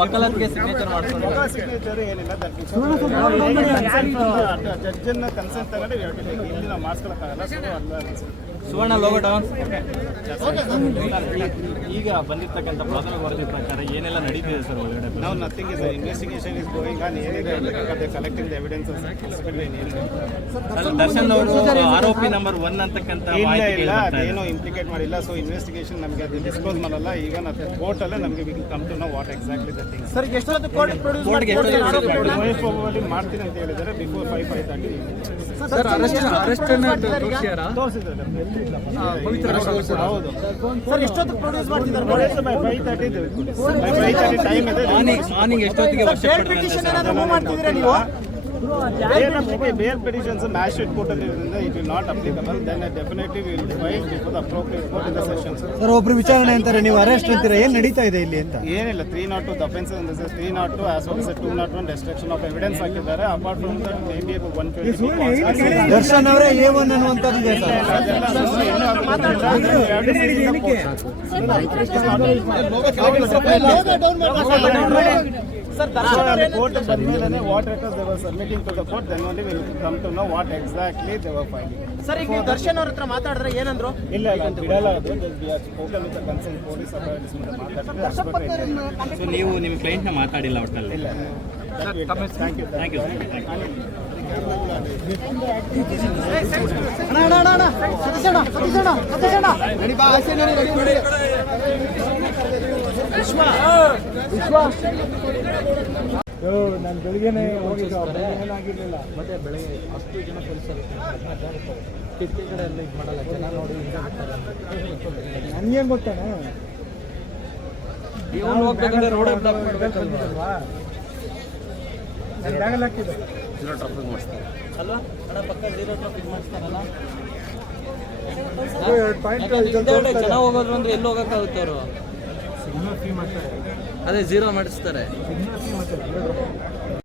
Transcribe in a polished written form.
ವಕಾಲತ್ಗೆ signature ಮಾಡ್ಕೊಂಡು signature ಏನಿಲ್ಲ ಜಡ್ಜನ್ನ concern ತಗೊಂಡು ಇಲ್ಲಿ ನಾವು ಮಾಡಿಸ್ಕೊಳಕ್ಕಾಗಲ್ಲ. ಸುವರ್ಣ ಲೋಗೋ ಡೌನ್. ಈಗ ಬಂದಿರ್ತಕ್ಕಂಥ ಪ್ರಾಥಮಿಕ ವರದಿ ಪ್ರಕಾರ ಏನೆಲ್ಲ ನಡೀತಿದೆ ಸರ್ ಒಳಗಡೆ? ನಾವು nothing is investigation is going on. ಏನಿದೆ ಕಲೆಕ್ಟಿಂಗ್ ದ ಎವಿಡೆನ್ಸಸ್. ದರ್ಶನ್ ಅವರು ಆರೋಪಿ ನಂಬರ್ 1 ಅಂತಕ್ಕಂಥ ಇಲ್ಲ ಅದೇನೋ ಇಂಪ್ಲಿಕೇಟ್ ಮಾಡಿಲ್ಲ. ಸೊ ಇನ್ವೆಸ್ಟಿಗೇಷನ್ ನಮಗೆ ಅದು ಡಿಸ್ಕ್ಲೋಸ್ ಮಾಡಲ್ಲ. ಈಗ ನಾವು ಕೋರ್ಟಲ್ಲೇ ನಮಗೆ we come to know what exactly the thing. Sir ಎಷ್ಟೊತ್ತು ಕೋರ್ಟ್ ಪ್ರೊಡ್ಯೂಸ್ ಮಾಡ್ತೀನಿ ಅಂತ ಹೇಳಿದ್ದಾರೆ. ಬಿಫೋರ್ 5:30 ಸರ್ ಅರೆಸ್ಟ್ ಹೌದು ಸರ್ ಎಷ್ಟೊತ್ತು ಪ್ರೊಡ್ಯೂಸ್ ಮಾಡ್ತಿದ್ದಾರೆ? 5:30 ಟೈಮ್ ಇದೆ. ಮಾರ್ನಿಂಗ್ ಎಷ್ಟೊತ್ತಿಗೆ ಬೇಲ್ ಪಿಟಿಷನ್ ಏನಾದರೂ ಮೂವ್ ಮಾಡ್ತಿದ್ದೀರಾ ನೀವು? ಬೇಲ್ ಪಿಟಿಷನ್ಸ್ ಮ್ಯಾಜಿಸ್ಟ್ರೇಟ್ ಕೋರ್ಟ್ ಅಲ್ಲಿ ಇರೋದ್ರಿಂದ it will not applicable. Then definitely will file before the appropriate court in the sessions. Sir ಒಬ್ರು ವಿಚಾರಣೆ ಅಂತಾರೆ, ನೀವು ಅರೆಸ್ಟ್ ಅಂತೀರಾ, ಏನ್ ನಡೀತಾ ಇದೆ ಇಲ್ಲಿ ಅಂತ? ಏನಿಲ್ಲ 302 the offence in this 302 as well as 201 destruction of evidence ಹಾಕಿದ್ದಾರೆ. Apart from that maybe 120 Darshan ಅವರೇ A1 ಅನ್ನುವಂಥದ್ದು ಇದೆ ಸರ್ ಕೋರ್ಟ್ ಬಂದ್ಮೇಲೆ what records they were submitting to the court. Then only will come to know what exactly they were filing. Sir ಈಗ ನೀವು ದರ್ಶನ್ ಅವ್ರ ಹತ್ರ ಮಾತಾಡಿದ್ರೆ ಏನಂದ್ರು? ಇಲ್ಲ ಬಿಡಲ್ಲ. ಅದು spoken with concern police authorities ಮಾತಾಡ್ತಾರೆ. ಸೊ ನೀವು ನಿಮ್ಮ ಕ್ಲೈಂಟ್ನ ಮಾತಾಡಿಲ್ಲ ಒಟ್ಟಲ್ಲಿ? ಇಲ್ಲ. Thank you. Thank you. ನಾನು ಬೆಳಿಗ್ಗೆನೆ ಏನಾಗಿರ್ಲಿಲ್ಲ. ಮತ್ತೆ ಬೆಳಗ್ಗೆ 10 ಜನ ಪೊಲೀಸರು ಕಿಟಕಿ ಕಡೆ ಎಲ್ಲ ಇದು ಮಾಡಲ್ಲ, ಜನ ನೋಡಿ ನನ್ಗೇನು ಗೊತ್ತಾನೆ ಹೋಗ್ಬೇಕಂದ್ರೆ ರೋಡ್ ಬ್ಲಾಕ್ ಮಾಡಬೇಕಲ್ವಾ? ಬ್ಯಾಗಲ್ಲಿ ಹಾಕಿದ್ದು 0 ಟ್ರಾಫಿಕ್ ಮಾಡಿಸ್ತಾರೆ ಅಲ್ವಾ ಅಣ್ಣ? ಪಕ್ಕ 0 ಟ್ರಾಫಿಕ್ ಮಾಡಿಸ್ತಾರಲ್ಲ. ಜನ ಹೋಗೋದ್ರು ಅಂದ್ರೆ ಎಲ್ಲಿ ಹೋಗೋಕ್ಕಾಗುತ್ತೆ ಅವರು? ಅದೇ 0 ಮಾಡಿಸ್ತಾರೆ.